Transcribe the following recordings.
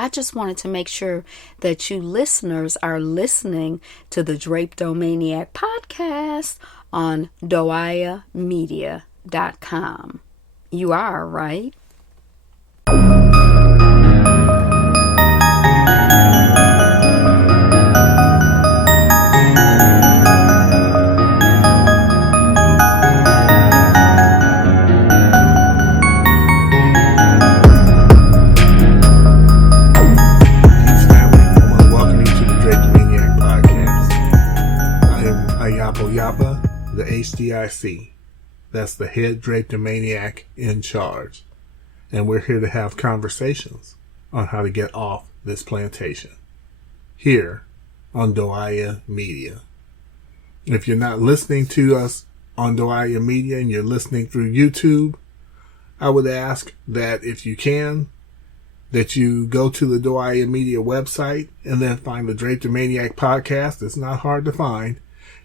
I just wanted to make sure that you listeners are listening to the Drapedomaniac podcast on doayamedia.com. You are, right? The HDIC, that's the head Drapedomaniac in charge, and we're here to have conversations on how to get off this plantation here on Doaya Media. If you're not listening to us on Doaya Media and you're listening through YouTube, I would ask that if you can, that you go to the Doaya Media website and then find the Drapedomaniac podcast. It's not hard to find,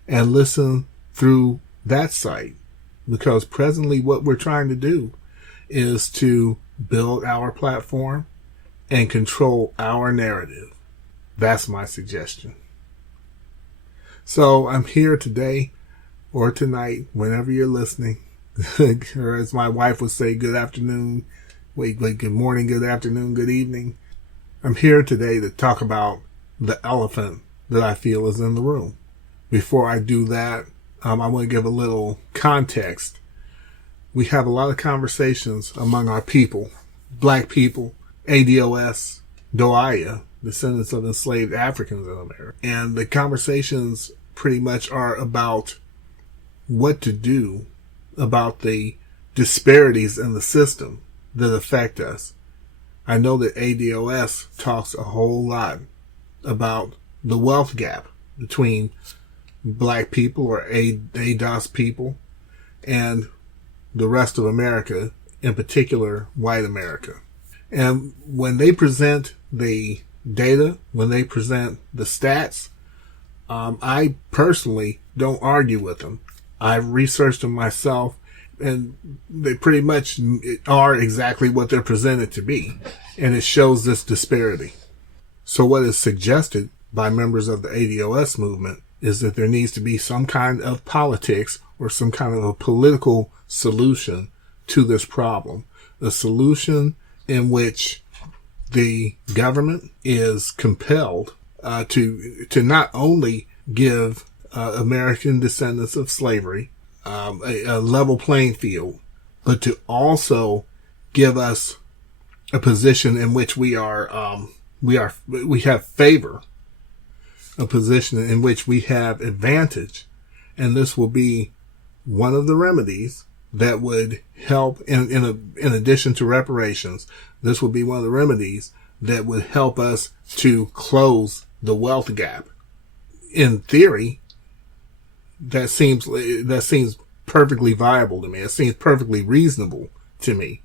and listen through that site, because presently what we're trying to do is to build our platform and control our narrative. That's my suggestion. So I'm here today or tonight, whenever you're listening, or as my wife would say, good afternoon, good morning, good afternoon, good evening. I'm here today to talk about the elephant that I feel is in the room. Before I do that, I want to give a little context. We have a lot of conversations among our people, black people, ADOS, Doaya, Descendants of Enslaved Africans in America. And the conversations pretty much are about what to do about the disparities in the system that affect us. I know that ADOS talks a whole lot about the wealth gap between black people or ADOS people and the rest of America, in particular white America. And when they present the data, when they present the stats, I personally don't argue with them. I've researched them myself, and they pretty much are exactly what they're presented to be. And it shows this disparity. So what is suggested by members of the ADOS movement is that there needs to be some kind of politics or some kind of a political solution to this problem. A solution in which the government is compelled to not only give American descendants of slavery a level playing field, but to also give us a position in which we have favor, a position in which we have advantage. And this will be one of the remedies that would help in addition to reparations. This will be one of the remedies that would help us to close the wealth gap. In theory, that seems perfectly viable to me. It seems perfectly reasonable to me.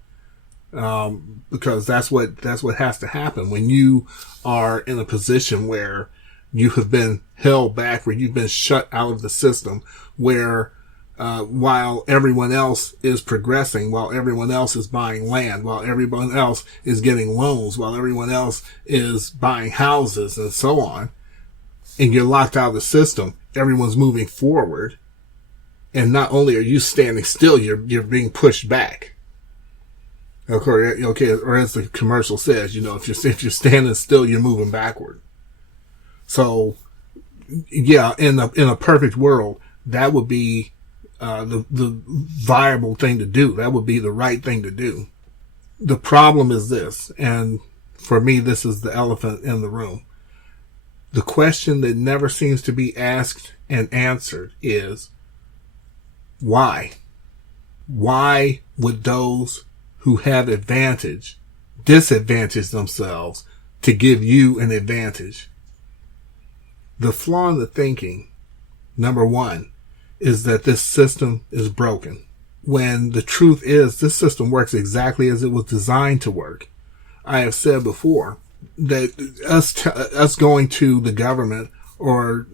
Because that's what has to happen when you are in a position where you have been held back, where you've been shut out of the system, where while everyone else is progressing, while everyone else is buying land, while everyone else is getting loans, while everyone else is buying houses and so on, and you're locked out of the system, everyone's moving forward. And not only are you standing still, you're being pushed back. Okay, or as the commercial says, if you're standing still, you're moving backward. So, yeah, in a perfect world, that would be the viable thing to do. That would be the right thing to do. The problem is this, and for me, this is the elephant in the room. The question that never seems to be asked and answered is, why? Why would those who have advantage disadvantage themselves to give you an advantage? The flaw in the thinking, number one, is that this system is broken. When the truth is, this system works exactly as it was designed to work. I have said before that us going to the government or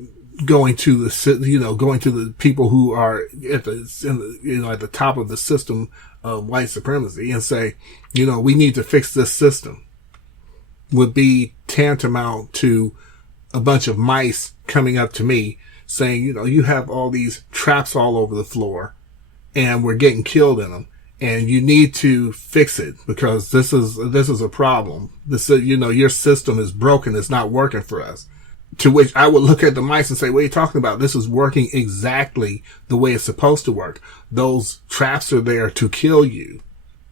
going to the people who are at the top of the system of white supremacy and say, we need to fix this system. would be tantamount to a bunch of mice coming up to me saying, you have all these traps all over the floor and we're getting killed in them and you need to fix it because this is a problem. Your system is broken. It's not working for us. To which I would look at the mice and say, what are you talking about? This is working exactly the way it's supposed to work. Those traps are there to kill you.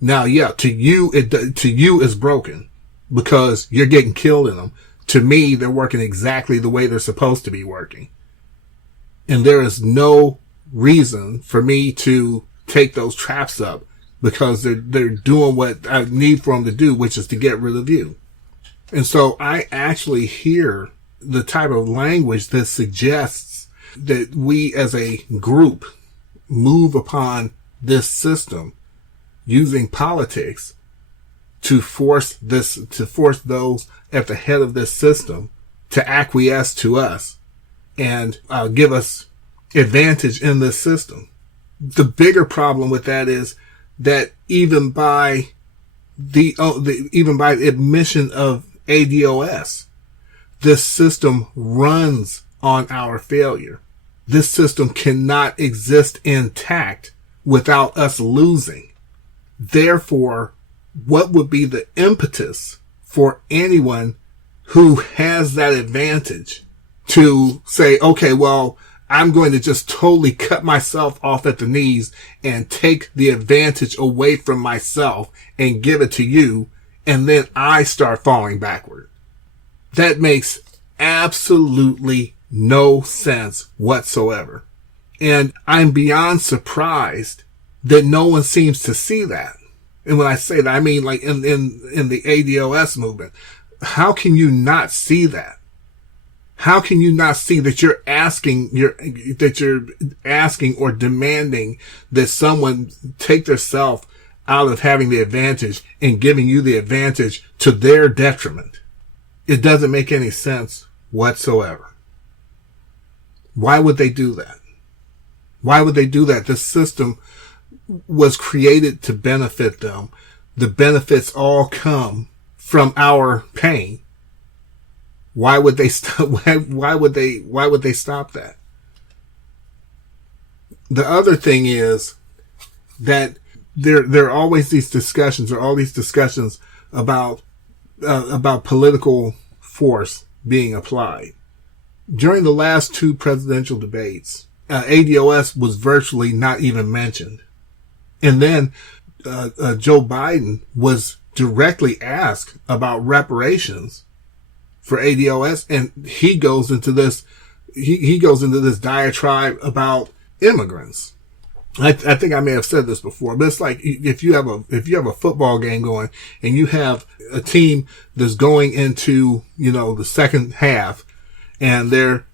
Now, yeah, to you it's broken because you're getting killed in them. To me, they're working exactly the way they're supposed to be working. And there is no reason for me to take those traps up because they're doing what I need for them to do, which is to get rid of you. And so I actually hear the type of language that suggests that we as a group move upon this system using politics to force those at the head of this system to acquiesce to us and give us advantage in this system. The bigger problem with that is that even by the admission of ADOS, this system runs on our failure. This system cannot exist intact without us losing. Therefore, what would be the impetus for anyone who has that advantage to say, okay, well, I'm going to just totally cut myself off at the knees and take the advantage away from myself and give it to you, and then I start falling backward? That makes absolutely no sense whatsoever. And I'm beyond surprised that no one seems to see that. And when I say that, I mean like in the ADOS movement. How can you not see that? How can you not see that you're asking or demanding that someone take themselves out of having the advantage and giving you the advantage to their detriment? It doesn't make any sense whatsoever. Why would they do that? Why would they do that? The system was created to benefit them. The benefits all come from our pain. Why would they stop? Why would they stop that? The other thing is that there are always these discussions, or all these discussions about political force being applied. During the last two presidential debates, ADOS was virtually not even mentioned. And then Joe Biden was directly asked about reparations for ADOS, and he goes into this diatribe about immigrants. I think I may have said this before, but it's like if you have a football game going and you have a team that's going into, the second half and they're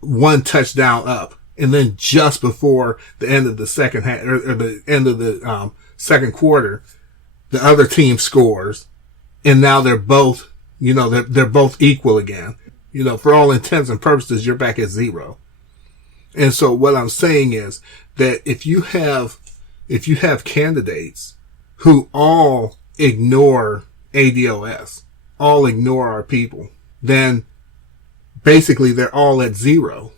one touchdown up, and then just before the end of the second half or the end of the second quarter, the other team scores, and now they're both, they're both equal again. For all intents and purposes, you're back at zero. And so what I'm saying is that if you have candidates who all ignore ADOS, all ignore our people, then basically they're all at zero.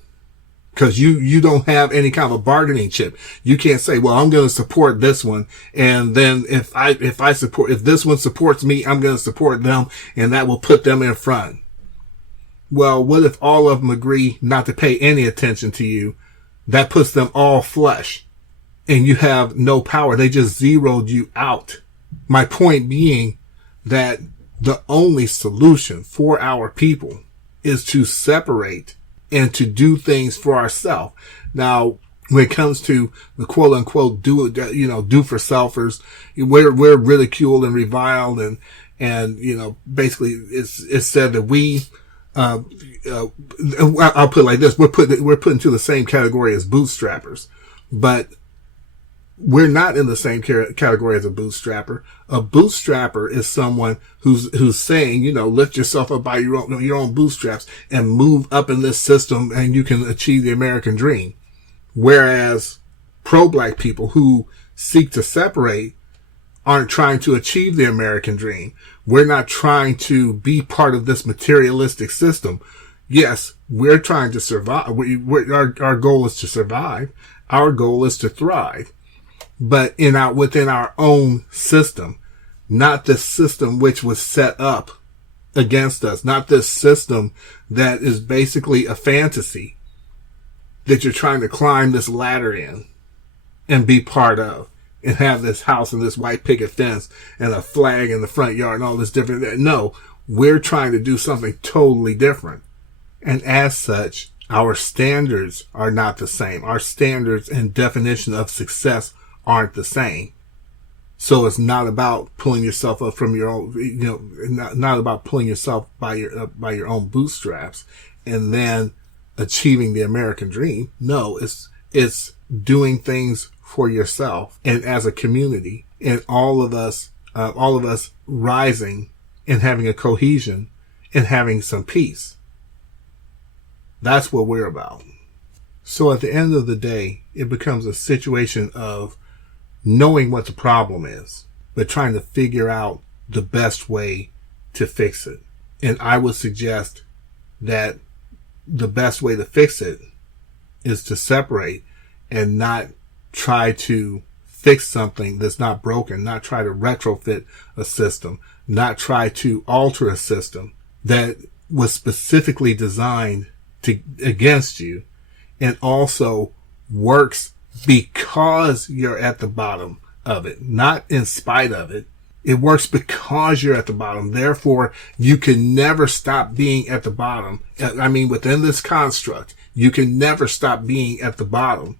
Because you don't have any kind of a bargaining chip. You can't say, well, I'm going to support this one, and then if this one supports me, I'm going to support them, and that will put them in front. Well, what if all of them agree not to pay any attention to you? That puts them all flush, and you have no power. They just zeroed you out. My point being that the only solution for our people is to separate and to do things for ourselves. Now, when it comes to the quote unquote do for selfers, we're ridiculed and reviled, and basically it's said that we I'll put it like this: we're put into the same category as bootstrappers, but we're not in the same category as a bootstrapper. A bootstrapper is someone who's saying, lift yourself up by your own bootstraps and move up in this system, and you can achieve the American dream. Whereas pro-black people who seek to separate aren't trying to achieve the American dream. We're not trying to be part of this materialistic system. Yes, we're trying to survive. Our goal is to survive. Our goal is to thrive. But within our own system, not the system which was set up against us, not this system that is basically a fantasy that you're trying to climb this ladder in and be part of, and have this house and this white picket fence and a flag in the front yard and all this different. No, we're trying to do something totally different. And as such, our standards are not the same. Our standards and definition of success aren't the same. So it's not about pulling yourself up from your own, not about pulling yourself by your own bootstraps and then achieving the American dream. No, it's doing things for yourself and as a community, and all of us rising and having a cohesion and having some peace. That's what we're about. So at the end of the day, it becomes a situation of knowing what the problem is, but trying to figure out the best way to fix it. And I would suggest that the best way to fix it is to separate and not try to fix something that's not broken, not try to retrofit a system, not try to alter a system that was specifically designed against you, and also works because you're at the bottom of it, not in spite of it. It works because you're at the bottom. Therefore, you can never stop being at the bottom. I mean, within this construct, you can never stop being at the bottom.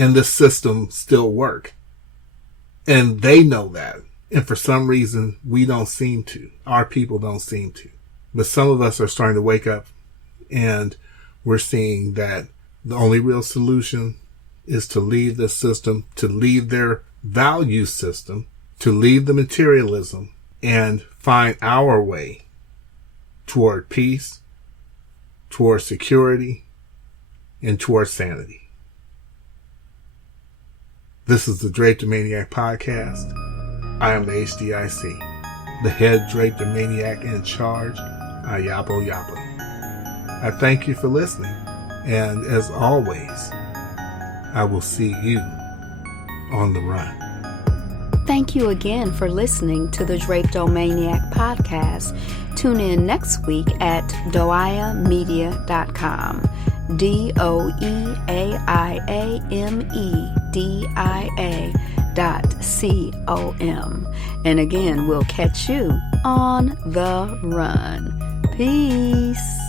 And this system still work. And they know that. And for some reason, we don't seem to. Our people don't seem to. But some of us are starting to wake up, and we're seeing that the only real solution is to leave this system, to leave their value system, to leave the materialism, and find our way toward peace, toward security, and toward sanity. This is the Drapetomaniac Podcast. I am the HDIC, the head Drapetomaniac in charge, Ayapo Yapa. I thank you for listening, and as always, I will see you on the run. Thank you again for listening to the Drapetomaniac Podcast. Tune in next week at doiamedia.com. DOIAMEDIA.com. And again, we'll catch you on the run. Peace.